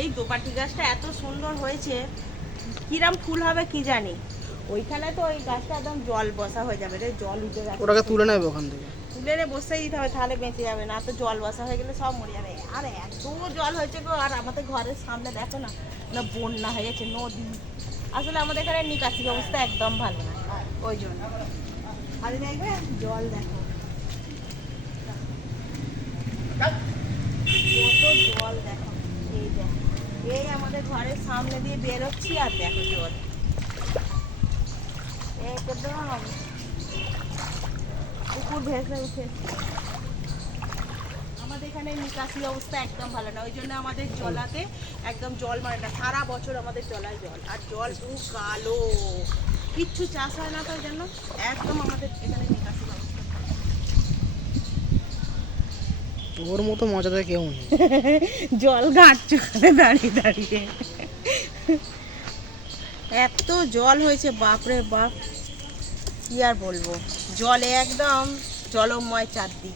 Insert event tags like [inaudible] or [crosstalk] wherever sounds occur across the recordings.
এই দোপাটি গাছটা এত সুন্দর হয়েছে কিরাম ফুল হবে কি জানি। ওইখানে তো ওই গাছটা একদম জল বসা হয়ে যাবে রে জল উঠে গেছে ওটাকে তুলে নেবে ওখান থেকে? তুলে রে বসেই দিতে হবে তাহলে বেঁচে যাবে না তো জল বসা হয়ে গেলে সব মরে যাবে। আর এত জল হয়েছে গো আর আমাদের ঘরের সামনে দেখো না না বন্যা হয়ে গেছে নদী। আসলে আমাদের এখানে নিকাশি ব্যবস্থা একদম ভালো না ওই জন্য। আর দেখবে জল দেখো। কত জল দেখো। এই আমাদের ঘরের সামনে দিয়ে বেরোচ্ছি আর দেখো জল একদম। পুকুর ভেসে উঠে আমাদের এখানে নিকাশি অবস্থা একদম ভালো না, ওই জন্য আমাদের জলাতে একদম জল মারে না, সারা বছর আমাদের জলায় জল, আর জল পুরো কালো। কিচ্ছু চাষ হয় না তো ওই জন্য একদম আমাদের এখানে নিকাশি ব্যবস্থা ওর মতো মজাদার কেউ নেই। [laughs] জল ঘাটছে দাঁড়িয়ে দাঁড়িয়ে। এত জল হয়েছে, বাপরে বাপ। কি আর বলব? জলে একদম জলময় চারদিক।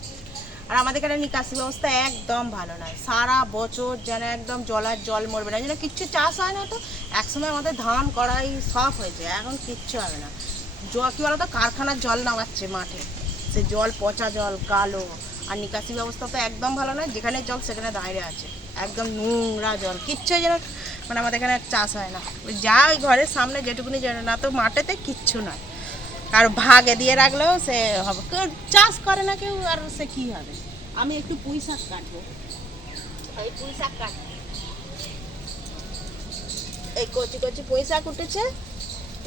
আর আমাদের এখানে নিকাশি ব্যবস্থা একদম ভালো নয়। সারা বছর যেন একদম জলার জল মরবে না। জন্য কিচ্ছু চাষ হয় না তো, একসময় আমাদের ধান, কড়াই সব হয়েছে। এখন কিচ্ছু হবে না। জল কী বলতো? কারখানার জল নামাচ্ছে মাঠে। সে জল, পচা জল, কালো। আর নিকাশি ব্যবস্থা তো একদম ভালো নয়, যেখানে জল সেখানে দাঁড়িয়ে আছে। একদম নোংরা জল, কিচ্ছু যেন মানে আমাদের এখানে চাষ হয় না। ওই যা ওই ঘরের সামনে যেটুকুনি জানে না তো মাঠেতে কিচ্ছু নয়। আর ভাগে দিয়ে রাখলেও সে হবে। কেউ চাষ করে না কেউ, আর সে কী হবে? আমি একটু পুঁই শাক কাটবো। এই পুঁই শাক কাট। এই কচি কচি পুঁই শাক উঠেছে,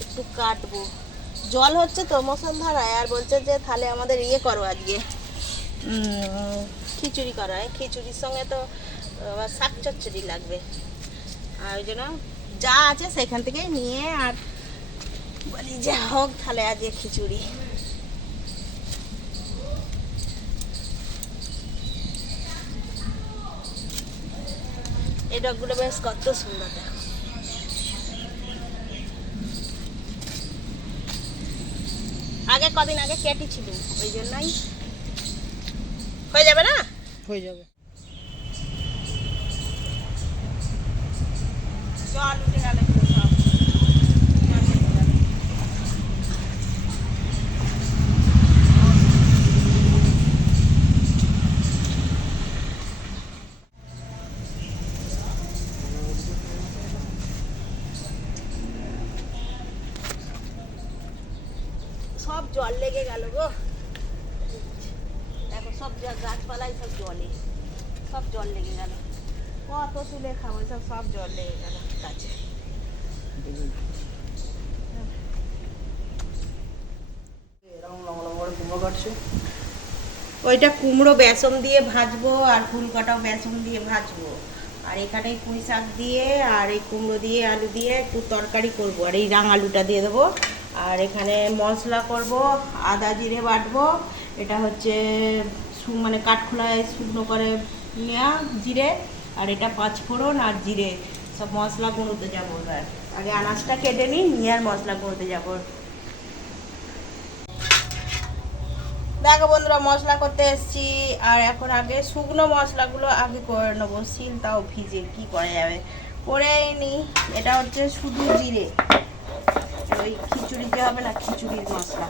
একটু কাটবো। জল হচ্ছে তো মশলধারায় আর বলছে যে, তাহলে আমাদের ইয়ে করো আজকে। খিচুড়ি করা হয় খিচুড়ির সঙ্গে তো আবার শাক চচ্চড়ি লাগবে। আর ওই জন্য যা আছে সেখান থেকে নিয়ে আর বলি, যে হোক তাহলে আজকে খিচুড়ি। এই ডগগুলো বেশ কত সুন্দর দেখো। আগে কদিন আগে কেটে ছিল ওই জন্যই হয়ে যাবে না? হয়ে যাবে। জল উঠে গেল সব। জল সব জল লেগে গেল গো দেখো সব যা- গাছপালাই সব জলে। সব জল লেগে গেল। কত তুলে খাব সব সব জল লেগে গেল। গাছে ওইটা কুমড়ো বেসন দিয়ে ভাজবো আর ফুল কাটাও বেসন দিয়ে ভাজবো। আর এখানে পুঁই শাক দিয়ে আর এই কুমড়ো দিয়ে, আলু দিয়ে একটু তরকারি করব। আর এই রাঙ আলুটা দিয়ে দেবো। আর এখানে মশলা করব, আদা জিরে বাটবো। এটা হচ্ছে মানে কাঠখোলায় শুকনো করে নেওয়া জিরে আর এটা পাঁচফোড়ন আর জিরে। সব মশলা গুঁড়োতে যাব এবার। আগে আনাজটা কেটে নিই, নিয়ে আর মশলা গুঁড়োতে যাব। দেখো বন্ধুরা, মশলা করতে এসেছি। আর এখন আগে শুকনো মশলাগুলো আগে করে নেব। শিল তাও ভিজে, কি করা যাবে? করে নি। এটা হচ্ছে শুধু জিরে। ওই খিচুড়িতে হবে না খিচুড়ির মশলা।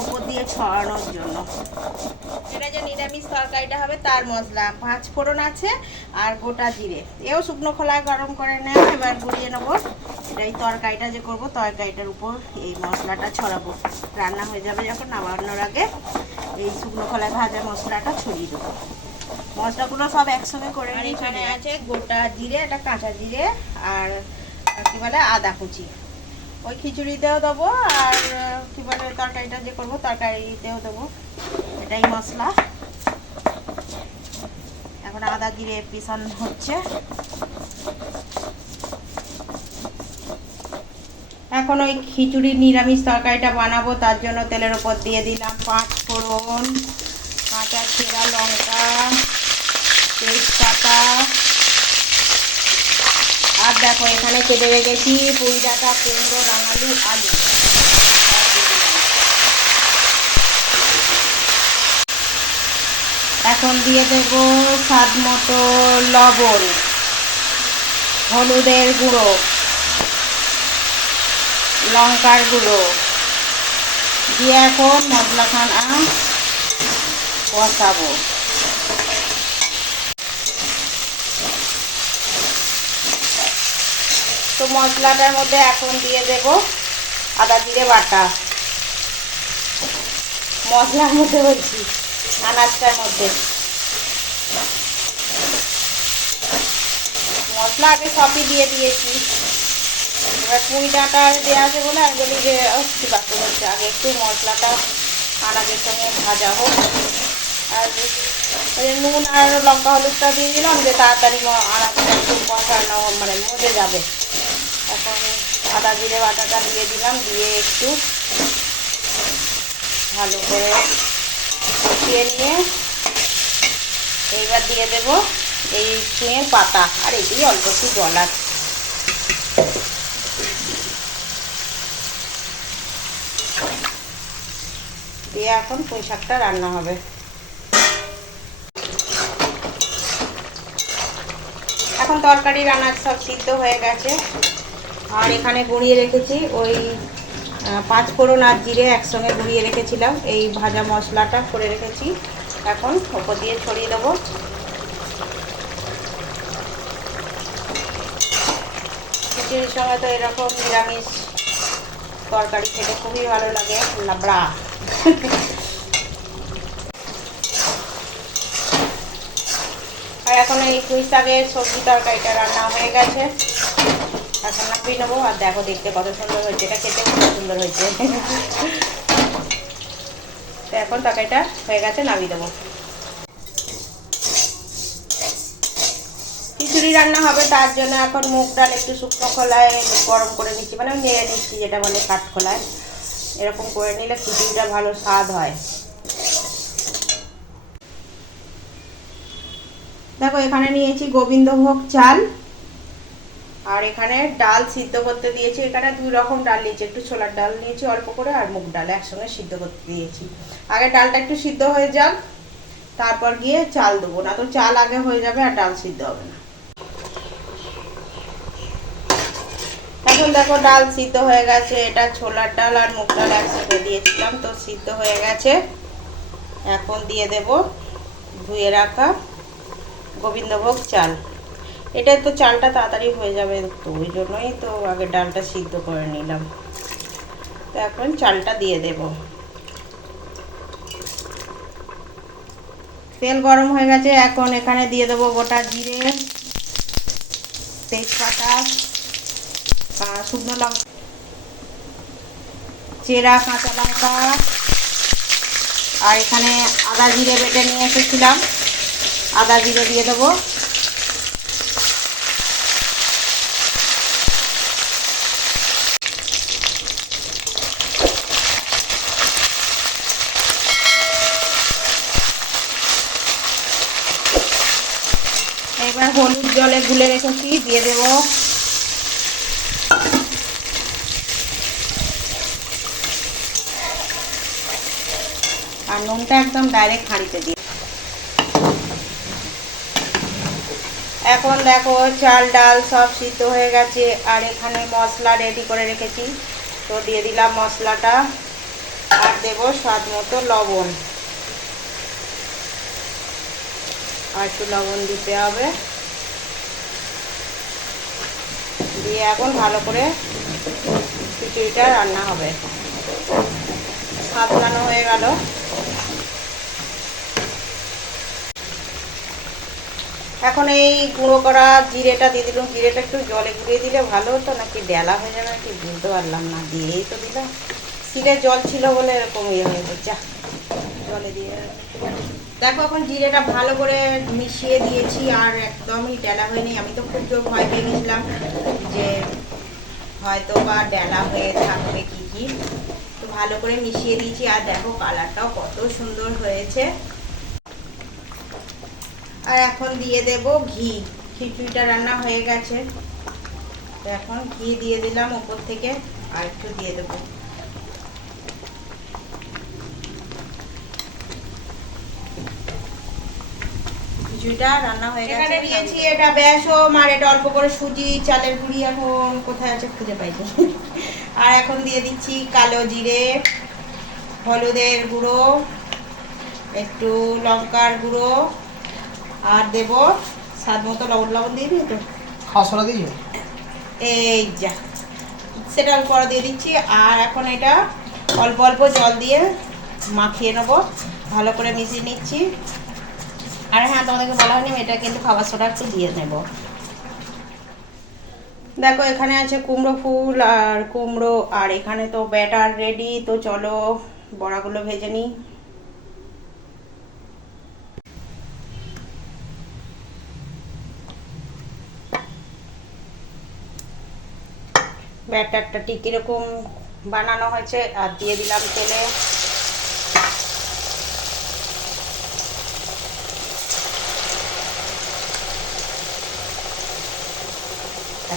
ওপর দিয়ে ছড়ানোর জন্য। এটা যে নিরামিষ তরকারিটা হবে তার মশলা। পাঁচ ফোড়ন আছে আর গোটা জিরে। এও শুকনো খোলায় গরম করে নেওয়া এবার গুঁড়িয়ে নেব। এটা এই তরকারিটা যে করব তরকারিটার উপর এই মশলাটা ছড়াবো। রান্না হয়ে যাবে যখন নামানোর আগে এই শুকনো খোলায় ভাজা মশলাটা ছড়িয়ে দেবো। মশলাগুলো সব একসঙ্গে করে এখানে আছে গোটা জিরে একটা কাঁচা জিরে আর কি বলে আদা কুচি। ওই খিচুড়িতেও দেবো আর, কি বলে, তরকারিটা যে করব, তরকারিতেও দেবো। এটাই মশলা। এখন আদা জিরে পিসান হচ্ছে। এখন ওই খিচুড়ির নিরামিষ তরকারিটা বানাবো, তার জন্য তেলের ওপর দিয়ে দিলাম পাঁচ ফোড়ন কাঁচা ছেঁড়া লঙ্কা, তেজপাতা দেখো, এখানে কেটে রেখেছি পুঁই ডাঁটা, কুমড়ো, রাঙালু, আলু। এখন দিয়ে দেব স্বাদ মতো লবণ, হলুদের গুঁড়ো, লঙ্কার গুঁড়ো দিয়ে এখন মশলাখানা কষাবো মশলাটার মধ্যে এখন দিয়ে দেব আদা জিরে বাটা। মশলার মধ্যে বলছি, আনাজটার মধ্যে। মশলা আগে সবই দিয়ে দিয়েছি। এবার পুঁই ডাঁটা দেওয়া আছে বলে আমি বলি যে একটু বাকি হচ্ছে আগে একটু মশলাটা আনাজের সঙ্গে ভাজা হোক। আর নুন আর লঙ্কা হলুদটা দিয়ে দিলাম, যে তাড়াতাড়ি আনাজটা একটু কষানো মানে মজে যাবে। আদা জিরে বাটাটা দিয়ে দিলাম, দিয়ে একটু ভালো করে কষিয়ে নিয়ে এইবার দিয়ে দেব এই ছুঁয়ের পাতা, আর এটি অল্প একটু জল আছে দিয়ে এখন পুঁই শাকটা রান্না হবে। এখন তরকারি রান্নার সব সিদ্ধ হয়ে গেছে। আর এখানে গুঁড়িয়ে রেখেছি ওই পাঁচ ফোড়ন আর জিরে একসঙ্গে গুঁড়িয়ে রেখেছিলাম। এই ভাজা মশলাটা করে রেখেছি। এখন ওপর দিয়ে ছড়িয়ে দেবো। খিচুড়ির সঙ্গে তো এরকম নিরামিষ তরকারি খেতে খুবই ভালো লাগে। লাবড়া। আর এখন এই পুঁই শাকের সবজি তরকারিটা রান্না হয়ে গেছে। এখন নামিয়ে নেব আর দেখো দেখতে কত সুন্দর হয়েছে। এটা খেতে খুব সুন্দর হয়েছে। তো এখন তরকারিটা হয়ে গেছে, নামিয়ে দেবো। খিচুড়ি রান্না হবে, তার জন্য এখন মুগ ডাল একটু শুকনো খোলায় গরম করে নিচ্ছি মানে নেড়ে নিচ্ছি, যেটা বলে কাঠ খোলায়। এরকম করে নিলে খিচুড়িটা ভালো স্বাদ হয়। দেখো, এখানে নিয়েছি গোবিন্দভোগ চাল। আর এখানে ডাল সিদ্ধ করতে দিয়েছি। এখানে দুই রকম ডাল নিয়েছি। একটু ছোলার ডাল নিয়েছি অল্প করে আর মুগ ডাল একসঙ্গে সিদ্ধ করতে দিয়েছি। আগে ডালটা একটু সিদ্ধ হয়ে যাক, তারপর গিয়ে চাল দেবো। না তো চাল আগে হয়ে যাবে আর ডাল সিদ্ধ হবে না। এখন দেখো ডাল সিদ্ধ হয়ে গেছে। এটা ছোলার ডাল আর মুগ ডাল একসাথে দিয়েছিলাম, তো সিদ্ধ হয়ে গেছে। এখন দিয়ে দেব ধুয়ে রাখা গোবিন্দভোগ চাল। এটা তো চালটা তাড়াতাড়ি হয়ে যাবে, তো ওই জন্যই তো আগে ডালটা সিদ্ধ করে নিলাম। তো এখন চালটা দিয়ে দেব। তেল গরম হয়ে গেছে, এখন এখানে দিয়ে দেবো গোটা জিরে, তেজপাতা শুকনো লঙ্কা, চেরা, কাঁচা লঙ্কা, আর এখানে আদা জিরে বেটে নিয়ে এসেছিলাম। আদা জিরে দিয়ে দেবো। এবার হলুদ জলে গুলে রেখেছি, দিয়ে দেবো। আর নুনটা একদম ডাইরেক্ট হাঁড়িতে দিই। এখন দেখো চাল, ডাল সব সিদ্ধ হয়ে গেছে, আর এখানে মশলা রেডি করে রেখেছি। তো দিয়ে দিলাম মশলাটা, আর দেবো স্বাদ মতো লবণ। আর একটু লবণ দিতে হবে। দিয়ে এখন ভালো করে খিচুড়িটা রান্না হবে। সাবধানো হয়ে গেল। এখন এই গুঁড়ো করা জিরেটা দিয়ে দিলাম। জিরেটা একটু জলে গুলিয়ে দিলে ভালো হতো, নাকি ডেলা হয়ে যাবে, নাকি বুঝতে পারলাম না। দিয়েই তো দিলাম। শিলে জল ছিল বলে এরকম ইয়ে হয়েছে যা। জলে দিয়ে দেখো এখন জিরেটা ভালো করে মিশিয়ে দিয়েছি আর একদমই ডেলা হয়নি। আমি তো খুব জোর ভয় পেয়ে গেছিলাম যে হয়তো বা ডেলা হয়ে থাকবে কি কি। তো ভালো করে মিশিয়ে দিয়েছি আর দেখো কালারটাও কত সুন্দর হয়েছে। আর এখন দিয়ে দেব ঘি। খিচুড়িটা রান্না হয়ে গেছে। তো এখন ঘি দিয়ে দিলাম উপর থেকে। আর একটু দিয়ে দেবো। খিচুড়িটা রান্না হয়ে গেছে। এখানে দিয়েছি এটা বেসম আর এটা অল্প করে সুজি চালের গুঁড়ি এখন কোথায় আছে খুঁজে পাইনি। আর এখন দিয়ে দিচ্ছি কালো জিরে হলুদের গুঁড়ো একটু লঙ্কার গুঁড়ো আর দেব স্বাদ মতো লবণ লবণ দিয়ে দিই তো খাওয়া দিয়েছ? এই যা। সেটা অল্প করে দিয়ে দিচ্ছি আর এখন এটা অল্প অল্প জল দিয়ে মাখিয়ে নেব। ভালো করে মিশিয়ে নিচ্ছি। আর হ্যাঁ তোমাদেরকে বলা হয়নি এটা কিন্তু খাবার সোডা একটু দিয়ে নেব। দেখো, এখানে আছে কুমড়ো ফুল আর কুমড়ো, আর এখানে তো ব্যাটার রেডি, তো চলো বড়াগুলো ভেজে নিই। ব্যাটারটা ঠিক কীরকম বানানো হয়েছে, আর দিয়ে দিলাম তেলে।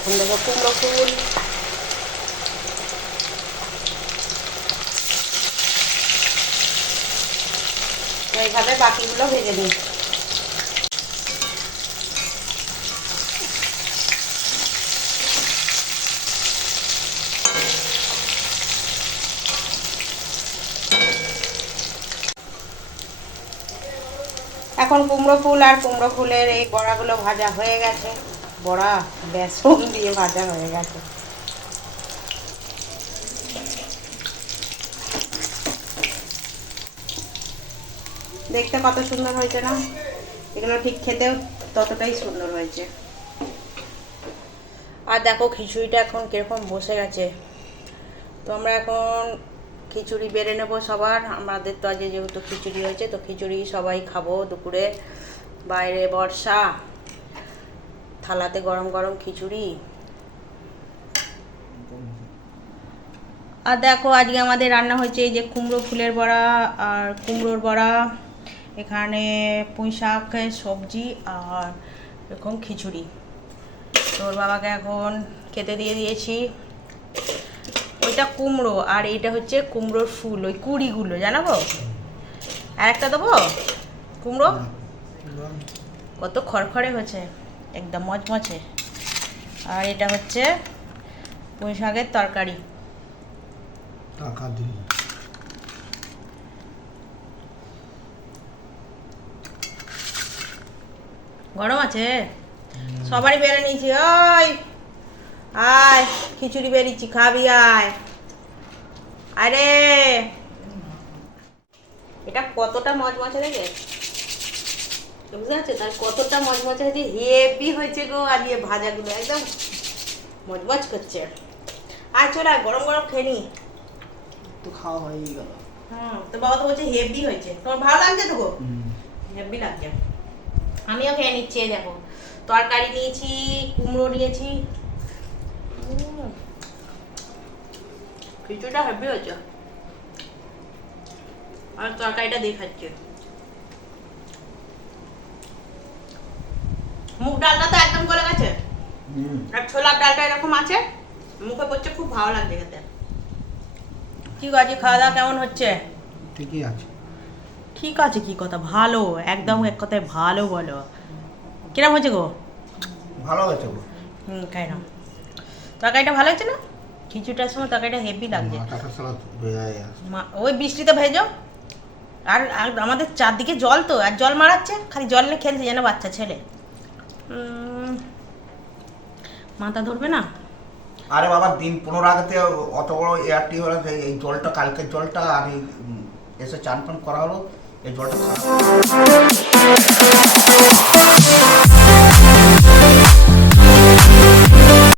এখন দেবো কুমড়ো ফুল। এইভাবে বাকিগুলো ভেজে নিই। এখন কুমড়ো ফুল আর কুমড়ো ফুলের এই বড়াগুলো ভাজা হয়ে গেছে। বড়া। বেসন দিয়ে ভাজা হয়ে গেছে। দেখতে কত সুন্দর হয়েছে না? এগুলো ঠিক খেতেও ততটাই সুন্দর হয়েছে। আর দেখো খিচুড়িটা এখন কীরকম বসে গেছে। তো আমরা এখন খিচুড়ি বেড়ে নেব সবার। আমাদের তো আজকে যেহেতু খিচুড়ি হয়েছে, তো খিচুড়ি সবাই খাব দুপুরে। বাইরে বর্ষা। থালাতে গরম গরম খিচুড়ি। আর দেখো আজকে আমাদের রান্না হয়েছে এই যে কুমড়ো ফুলের বড়া আর কুমড়োর বড়া। এখানে পুঁই শাকের সবজি আর এরকম খিচুড়ি। তোর বাবাকে এখন খেতে দিয়ে দিয়েছি। ওইটা কুমড়ো আর এইটা হচ্ছে কুমড়োর ফুল ওই কুড়িগুলো জানাব আর একটা দেবো? কুমড়ো? কত খড়খড়ে হয়েছে। একদম মচমচে। আর এটা হচ্ছে পুঁই শাকের তরকারি। টাকা দিন। গরম আছে? সবারই বেড়ে নিয়েছি ওই। আয় খিচুড়ি বেরিয়েছি খাবি আয়। আরে এটা কতটা মজ মজমচে দেখে বুঝতে পারছ? তার কতটা মজমচে হয়েছে হেভি হয়েছে গো আর ইয়ে ভাজাগুলো একদম মজমজ করছে। আর চল আর গরম গরম খেয়ে নি তো খাওয়া হয়েই গেল। হুম তো বাবা তো বলছে হেভি হয়েছে। তোমার ভালো লাগছে তো গো? হেভি লাগছে। আমিও খেয়ে নিচ্ছি দেখো। তরকারি নিয়েছি কুমড়ো নিয়েছি। খিচুড়িটা হেভি হয়েছে। আর তরকারিটা দেখাচ্ছে। মুগ ডালটা তো একদম গলে গেছে। আর ছোলার ডালটা এরকম আছে মুখে পড়ছে খুব ভালো লাগছে খেতে। কি আছে খাওয়া দাওয়া কেমন হচ্ছে? ঠিকই আছে। ঠিক আছে কি কথা ভালো একদম এক কথায় ভালো বলো। কিরম হয়েছে গো? ভালো হয়েছে গো। হুম খাই না তরকারিটা ভালো হয়েছে না? খিচুড়িটার সময় তরকারিটা হেভি লাগছে। ওই বৃষ্টিতে ভেজো। আর আমাদের চারদিকে জল তো আর জল মারাচ্ছে খালি জল নিয়ে খেলছে যেন বাচ্চা ছেলে। মাথা ধরবে না? আরে বাবা, দিন পনেরো আগেতে অত বড় এয়ারটি হলো, এই জলটা, কালকের জলটা, আর এসে চান করা হলো, এই জলটা